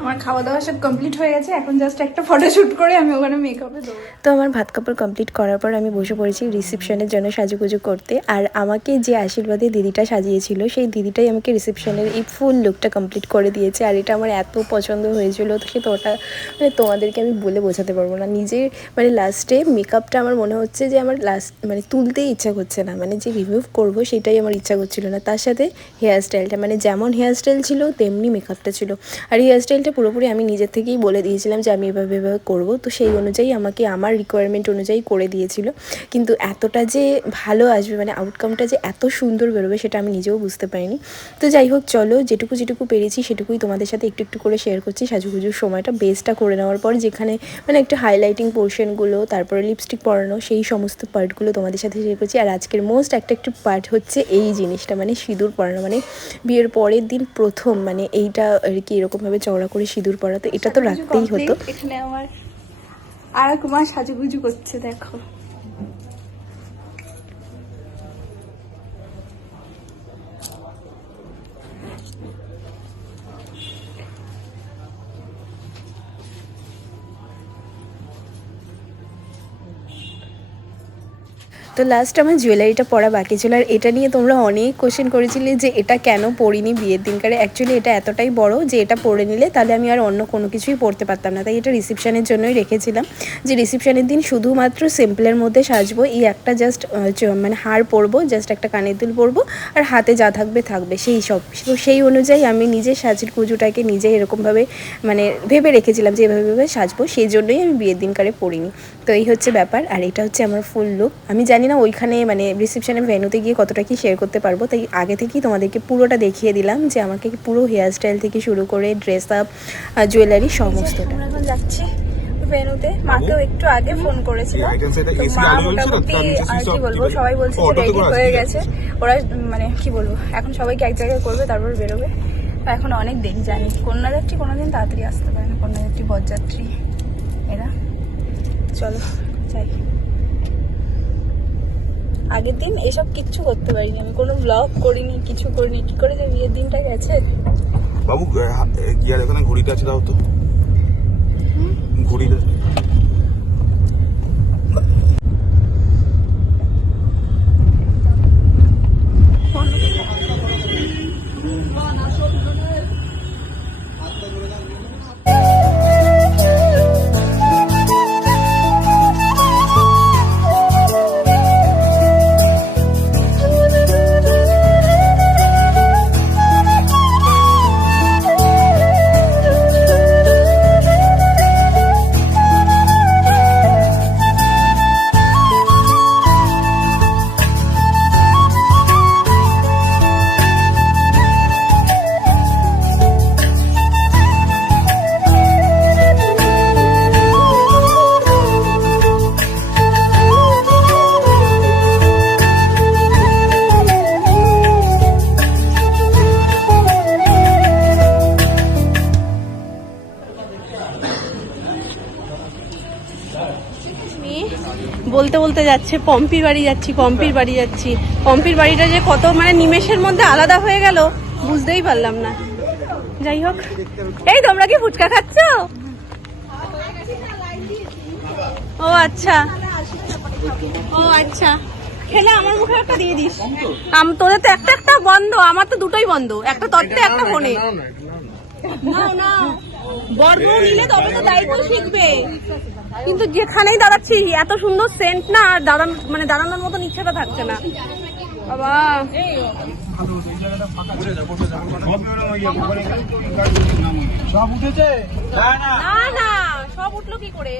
আমার খাওয়া দাওয়া সব কমপ্লিট হয়ে গেছে, এখন জাস্ট একটা ফটোশুট করে আমি ওখানে মেকআপে দেবো। তো আমার ভাত কাপড় কমপ্লিট করার পর আমি বসে পড়েছি রিসেপশনের জন্য সাজুগুজু করতে। আর আমাকে যে আশীর্বাদে দিদিটা সাজিয়েছিল সেই দিদিটাই আমাকে রিসেপশনের এই ফুল লুকটা কমপ্লিট করে দিয়েছে। আর এটা আমার এত পছন্দ হয়েছিল তো তো ওটা মানে তোমাদেরকে আমি বলে বোঝাতে পারবো না। নিজের মানে লাস্টে মেকআপটা আমার মনে হচ্ছে যে আমার লাস্ট মানে তুলতেই ইচ্ছা করছে না, মানে যে রিমুভ করব সেটাই আমার ইচ্ছা করছিল না। তার সাথে হেয়ার স্টাইলটা মানে যেমন হেয়ার স্টাইল ছিল তেমনি মেকআপটা ছিল। আর হেয়ার স্টাইলটা পুরোপুরি আমি নিজের থেকেই বলে দিয়েছিলাম যে আমি এভাবে এভাবে করবো, তো সেই অনুযায়ী আমাকে আমার রিকোয়ারমেন্ট অনুযায়ী করে দিয়েছিল। কিন্তু এতটা যে ভালো আসবে মানে আউটকামটা যে এত সুন্দর বেরোবে সেটা আমি নিজেও বুঝতে পারিনি। তো যাই হোক চলো, যেটুকু পেরেছি সেটুকুই তোমাদের সাথে একটু একটু করে শেয়ার করছি। সাজুগুজুর সময়টা বেসটা করে নেওয়ার পর যেখানে মানে একটু হাইলাইটিং পোর্শনগুলো, তারপরে লিপস্টিক পরানো, সেই সমস্ত পার্টগুলো তোমাদের সাথে শেয়ার করছি। আর আজকের মোস্ট একটা পার্ট হচ্ছে এই জিনিসটা মানে সিঁদুর পরানো, মানে বিয়ের পরের দিন প্রথম মানে এইটা আর কি এরকমভাবে চওড়া করে সিঁদুর পরা, তো এটা তো রাখতেই হতো। এখানে আমার আর কুমার সাজুগুজু করছে দেখো। তো লাস্ট আমার জুয়েলারিটা পরা বাকি ছিল। আর এটা নিয়ে তোমরা অনেক কোশ্চেন করেছিলে যে এটা কেন পরিনি বিয়ের দিনকারে। অ্যাকচুয়ালি এটা এতটাই বড় যে এটা পরে নিলে তাহলে আমি আর অন্য কোনো কিছুই পরতে পারতাম না, তাই এটা রিসেপশনের জন্যই রেখেছিলাম যে রিসেপশনের দিন শুধুমাত্র সিম্পলের মধ্যে সাজবো। এই একটা জাস্ট মানে হার পরবো, জাস্ট একটা কানের দুল পরবো, আর হাতে যা থাকবে থাকবে সেই সব। তো সেই অনুযায়ী আমি নিজের সাজের পুজোটাকে নিজে এরকমভাবে মানে ভেবে রেখেছিলাম যে এভাবে সাজবো, সেই জন্যই আমি বিয়ের দিনকারে পরিনি। তো এই হচ্ছে ব্যাপার। আর এটা হচ্ছে আমার ফুল লুক। আমি জানি না ওইখানে মানে রিসেপশনের ভেন্যুতে গিয়ে কতটা কি শেয়ার করতে পারবো, তাই আগে থেকেই তোমাদেরকে পুরোটা দেখিয়ে দিলাম যে আমাকে পুরো হেয়ার স্টাইল থেকে শুরু করে ড্রেস আপ, জুয়েলারি সমস্তটা। আমরা এখন যাচ্ছি ভেন্যুতে। মাকেও একটু আগে ফোন করেছিলাম, তো মা মোটামুটি আর কি বলবো সবাই বলছে যে রেডি হয়ে গেছে। ওরা মানে কি বলবো এখন সবাইকে এক জায়গায় করবে তারপর বেরোবে। তো এখন অনেক দেরি, জানি কন্যাযাত্রী কোনোদিন তাড়াতাড়ি আসতে পারে না, কন্যাযাত্রী বরযাত্রী এরা। চলো যাই। আগের দিন এসব কিচ্ছু করতে পারিনি, আমি কোনো ব্লগ করিনি, কিছু করিনি। কি করে যে বিয়ের দিনটা গেছে। বাবু গিয়ার এখানে ঘড়িটা আছে, দাও তো ঘড়িটা। বলতে বলতে যাচ্ছে পম্পির বাড়ি যাচ্ছি, পম্পির বাড়ি যাচ্ছি। পম্পির বাড়িটা যে কত মানে নিমেষের মধ্যে আলাদা হয়ে গেল বুঝতেই পারলাম না। যাই হোক, এই তোমরা কি ফুচকা খাচ্ছ? ও আচ্ছা, ও আচ্ছা, খেলে আমার মুখে একটা দিয়ে দিস। তোদের তো একটা একটা বন্ধ, আমার তো দুটোই বন্ধ, একটা তত্ত্বে একটা ফোনে। না না, বর্ণ নিলে তবে তো দায়িত্ব শিখবে। কিন্তু যেখানেই দাঁড়াচ্ছি এত সুন্দর সেন্ট না, আর দাঁড়ানোর মতন ইচ্ছাটা থাকছে না বাবা। না না, সব উঠলো কি করে?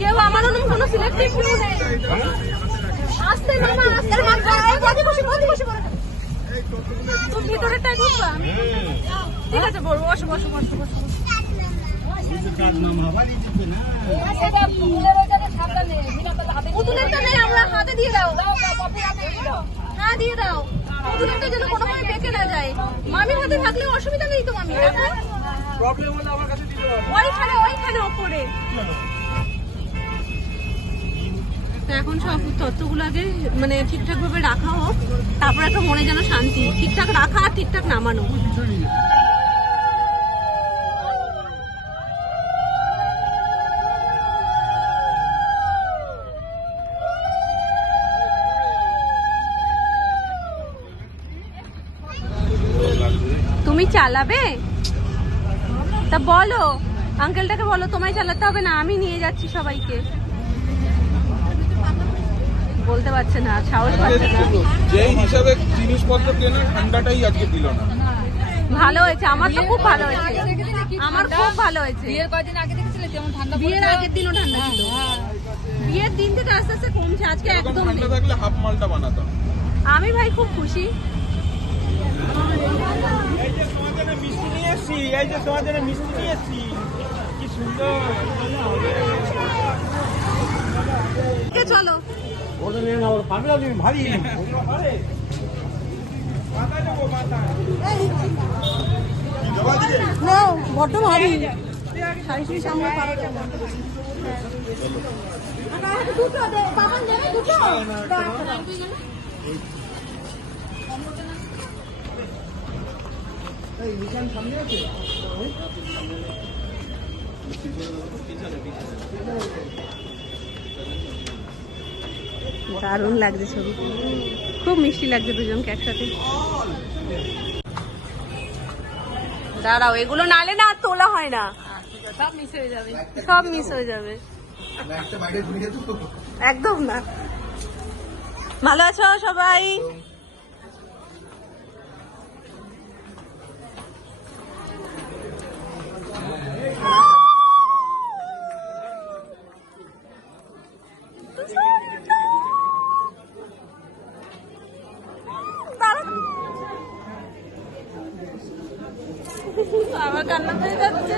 কেউ আমার কোনো সিলেক্টিভ নেই। আসতে মামা, আসতে তুমি ভিতরেটাই ঢুকবা? ঠিক আছে, বসো বসো বসো বসো বসো। পুতুলেরটা নেই, আমরা হাতে দিয়ে দাও। হ্যাঁ দিয়ে দাও, পুতুলেরটা যেন কোনোভাবে বেঁকে না যায়। মামির হাতে থাকলে অসুবিধা নেই তো মামি, ওইখানে ওইখানে ওপরে। এখন সব তথ্যগুলো আগে মানে ঠিকঠাক ভাবে রাখা হোক, একটা মনে যেন শান্তি, ঠিকঠাক রাখা আর ঠিকঠাক নামানো। তুমি চালাবে? তা বলো আঙ্কেলটাকে, বলো তোমায় চালাতে হবে না, আমি নিয়ে যাচ্ছি সবাইকে। বলতে পারছে না, সাহস পাচ্ছে না। যেই হিসাবে জিনিসপত্র কেনা, ঠান্ডাটাই আজকে দিল না। ভালো হয়েছে, আমার তো খুব ভালো হয়েছে, আমার খুব ভালো হয়েছে। বিয়ের কদিন আগে দেখেছিলে যেমন ঠান্ডা, বিয়ের আগের দিনও ঠান্ডা ছিল, বিয়ের দিন থেকে আস্তে আস্তে কমছে, আজকে এরকম একদম ঠান্ডা নেই। থাকলে হাফ মালটা বানাতাম। আমি ভাই খুব খুশি। মিষ্টি নিয়ে এসছি, এই যে তোমার জন্য মিষ্টি নিয়ে এসছি, কি সুন্দর। চলো ওটা নিয়ে না, ওর পাগলা দিন ভারী। বড্ড ভারী। দারুণ লাগছে ছবি, খুব মিষ্টি লাগছে দুজনকে একসাথে। দাঁড়াও, এগুলো নালে না আর তোলা হয় না, সব মিস হয়ে যাবে। সব মিস হয়ে যাবে। একদম না। ভালো আছো সবাই? আমার কান্না পেয়ে যাচ্ছে।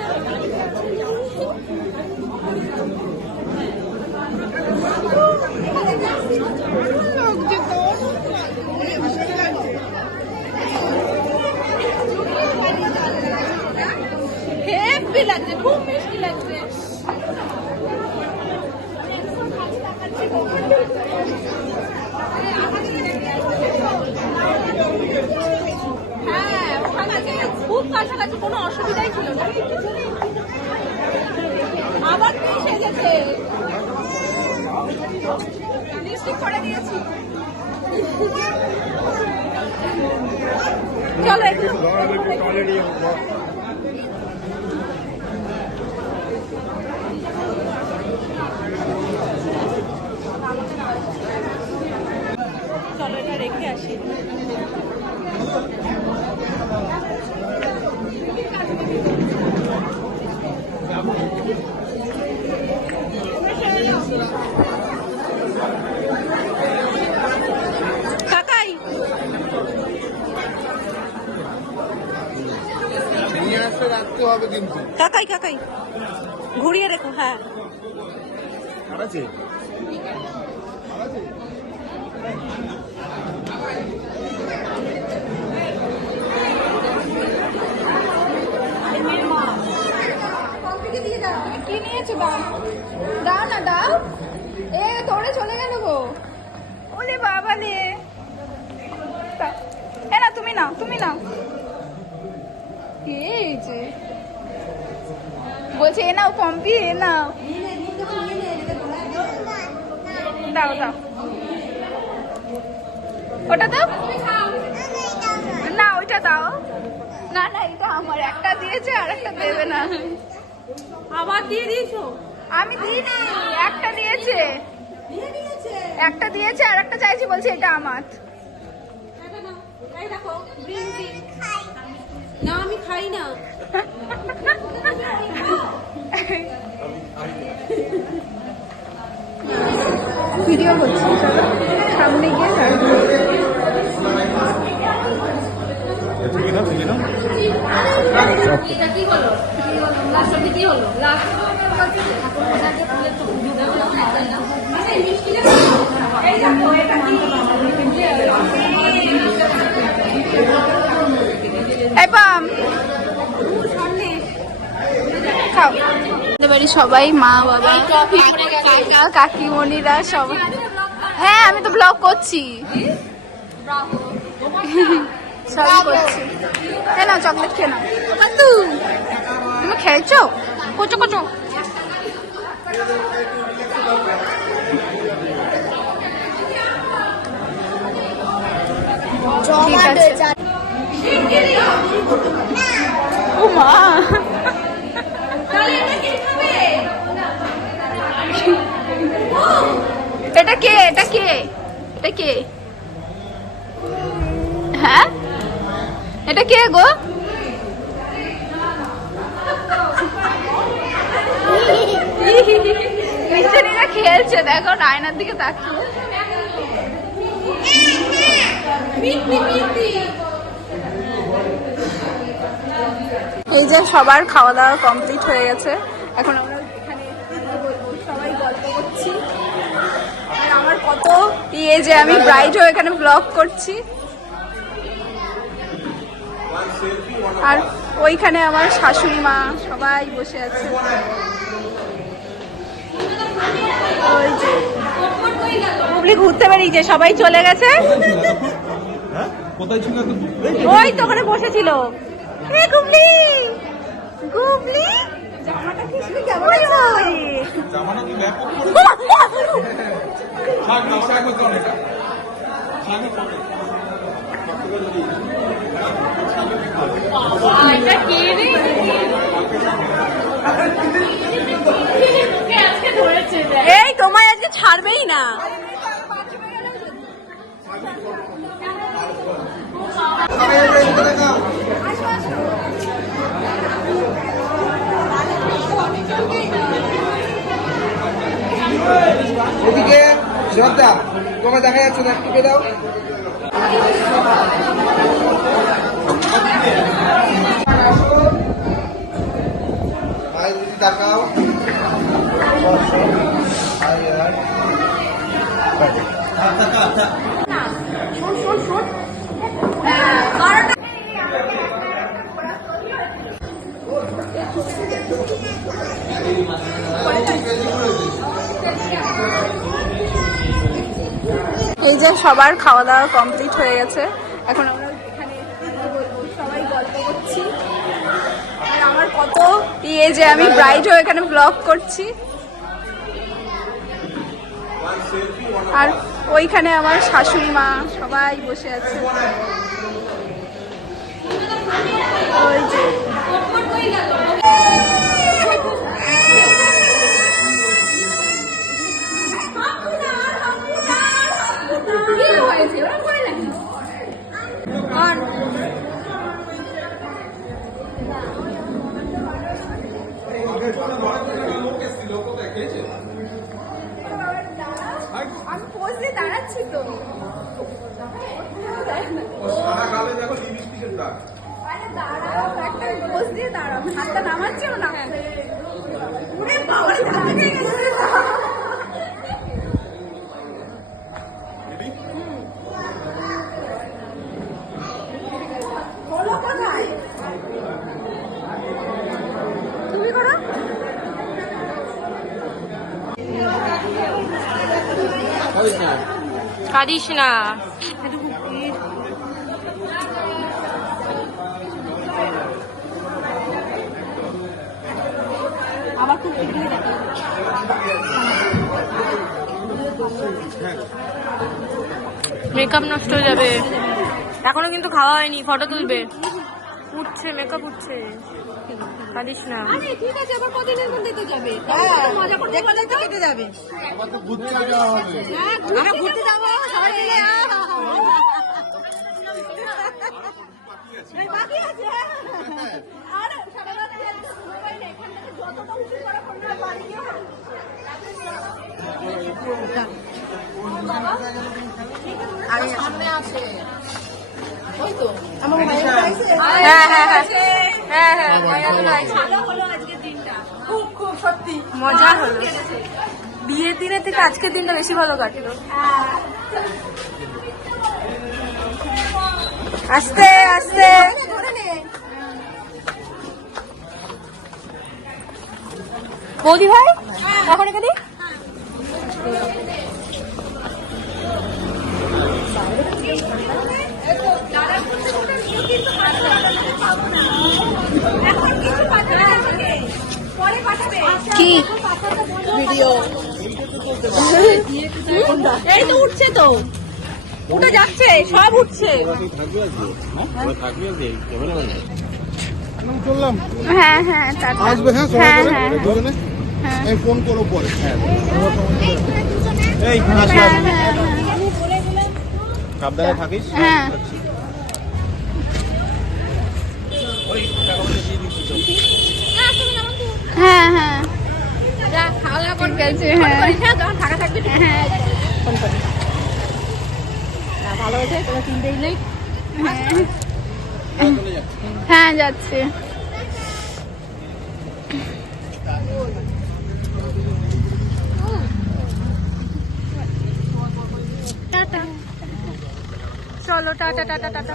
হেব্বি লাগছে, খুব মিষ্টি লাগছে। হ্যাঁ, ওখানে খুব কাছাকাছি, কোনো অসুবিধাই ছিল না। আবার কি সেজেছে, লিপস্টিক করে দিয়েছি। চলো একটু চলো এটা রেখে আসি। কাকাই রাখতে হবে কিন্তু। কাকাই কাকাই ঘুরিয়ে রেখো। হ্যাঁ আর আছে কি নিয়েছো? দাও দাও না, দাও। এ দৌড়ে চলে গেল গো। ওলে বাবা লে, এ না তুমি নাও, তুমি নাও। কে যে বলছে এ নাও পম্পি, এ নাও, দাও দাও, ওটা দাও না, ওইটা দাও না। না এটা আমার, একটা দিয়েছে আর একটা দেবে না। আবার দিয়ে দিয়েছো? আমি দিইনি, একটা দিয়েছে, একটা দিয়েছে আর একটা চাইছি, বলছে এটা আমার। এই দেখো গ্রিন টি। না আমি খাই না। ভিডিও করছি, চলো সামনে গিয়ে এটা কি হলো? লাস্ট অব্দি কি হলো? লাস্ট বাড়ি সবাই, মা বাবা কাকা কাকিমণিরা সবাই। হ্যাঁ আমি তো ব্লগ করছি। সবই করছি। খেয়ে নাও, চকলেট খেয়ে নাও। তুমি খেয়েছো? কচো কচো। ঠিক আছে। ও মা, এটা কে? এটা কে? এটা কে? হ্যাঁ, এটা কে গো? মিষ্টিরা খেলছে, দেখো আয়নার দিকে তাকিয়ে। এই যে সবার খাওয়া দাওয়া কমপ্লিট হয়ে গেছে, এখন আমরা এখানে সবাই গল্প করছি। আর আমার কত যে আমি ব্রাইড হয়ে এখানে ব্লগ করছি, আর ওইখানে আমার শাশুড়ি মা সবাই বসে আছে। ওই যে বুবলি ঘুরতে বেরিয়েছে, সবাই চলে গেছে। কোথায় ছিল? ওই তো ওখানে বসেছিল। গুবলি গুবলি জামাটা কি ব্যাপক এই তোমায় আজকে ছাড়বেই না। ওদিকে শ্রদ্ধা, তোমায় দেখা যাচ্ছে না, টিপে দাও। ভাই যদি তাকাও, এই যে সবার খাওয়া দাওয়া কমপ্লিট হয়ে গেছে, এখন আমরা এখানে সবাই গল্প করছি। আর আমার কত যে আমি ব্রাইড হয়ে এখানে ব্লগ করছি, আর ওইখানে আমার শাশুড়ি মা সবাই বসে আছে। ওই যে আমি পোজ দিয়ে দাঁড়াচ্ছি তো। আরে দাঁড়াও, একটা পোজ দিয়ে দাঁড়াও, হাতটা নামাচ্ছেও না। ওরে বাবা, দাঁড়িয়ে গেছে। বলো কোথায়? তুমি করো। কাঁদিস না। আমার খুব মেকআপ নষ্ট হয়ে যাবে। এখনো কিন্তু খাওয়া হয়নি, ফটো তুলবে। উঠছে, মেকআপ উঠছে, কাঁদিস না। ঠিক আছে, আবার কদিনের মধ্যে তো যাবে। মজা করতে করতে তো কেটে যাবে। আমরা ঘুরতে যাবো সবাই মিলে। বাকি আছে। আরে সারা রাত মোবাইলে এখান থেকে যতটা উঠে করা করতে পারি কি হয়? আরে সামনে আছে। ওই তো আমার মোবাইল আছে। হ্যাঁ হ্যাঁ হ্যাঁ হ্যাঁ হ্যাঁ, মজাগুলো আছে। ভালো হলো আজকের দিনটা, খুব খুব সত্যি মজা হলো। বিয়ের দিনের থেকে আজকের দিনটা বেশি ভালো কাটলো। আস্তে আস্তে বৌদি ভাই, এখন এখানে কি ভিডিও এই তো উঠছে তো, উঠে যাচ্ছে, সব উঠছে। চললাম হ্যাঁ হ্যাঁ টাটা। আসবে হ্যাঁ সময় হ্যাঁ করে হ্যাঁ দুজনে এই ফোন করো পরে এই সাবধানে থাকিস হ্যাঁ হ্যাঁ হ্যাঁ ঠিক আছে। হ্যাঁ ফাঁকা থাকবে হ্যাঁ ফোন করে। ভালো হয়েছে, তোমরা চিন্তাই নেই। হ্যাঁ যাচ্ছে। টাটা, চলো টাটা টাটা টাটা।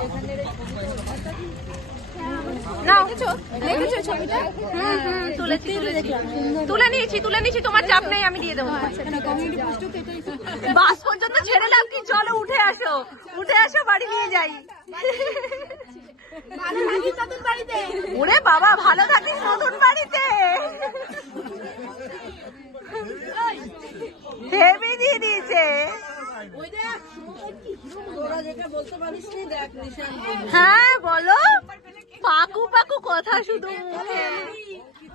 নাও, দেখেছো ছবিটা? তুলেছি, তুলে নিয়েছি, তোমার চাপ নেই, আমি দিয়ে দেবো। বাস পর্যন্ত ছেড়ে দাও কি, চলো উঠে আসো, বাড়ি নিয়ে যাই। ওরে বাবা, ভালো থাকিস নতুন বাড়িতে। হেভি দিয়ে দিয়েছে। হ্যাঁ বলো, পাকু পাকু কথা শুধু মুখে।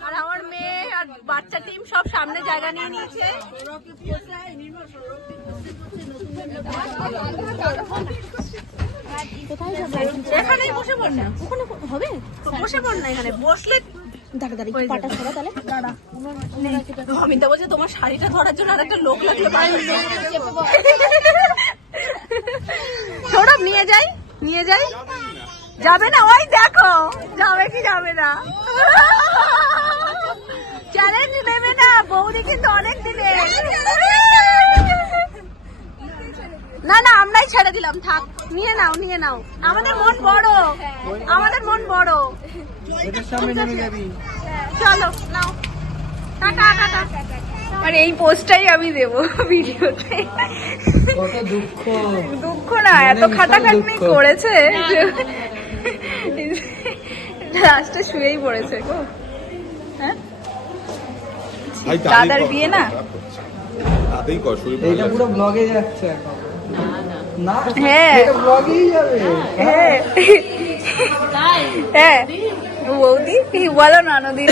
আর আমার মেয়ে আর বাচ্চা টিম সব সামনে জায়গা নিয়ে নিয়েছে। এখানেই বসে পড় না, ওখানে হবে, বসে পড় না, এখানে বসলে অমিতা বলছে তোমার শাড়িটা ধরার জন্য আর একটা লোক লাগলে সৌরভ নিয়ে যাই যাবে না, ওই দেখো যাবে কি যাবে না। চ্যালেঞ্জ নেবে না বৌদি, কিন্তু অনেক দিনে না আমরাই ছেড়ে দিলাম, থাক, নিয়ে নাও। আমাদের মন বড়, চলো নাও, টাটা টাটা। আর এই পোস্টটাই আমি দেব ভিডিওতে। দুঃখ না, এত খাটাখাটনি করেছে লাস্টে শুয়েই পড়েছে গো। হ্যাঁ দাদার বিয়ে না, তাতেই কর শুরু এটা পুরো ব্লগে যাচ্ছে এখন। না হ্যাঁ এটা ব্লগেই যাবে। হ্যাঁ হ্যাঁ বৌদি বলো না নদীর।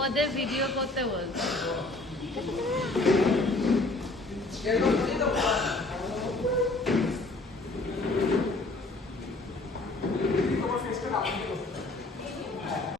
ওদের ভিডিও করতে বলছে।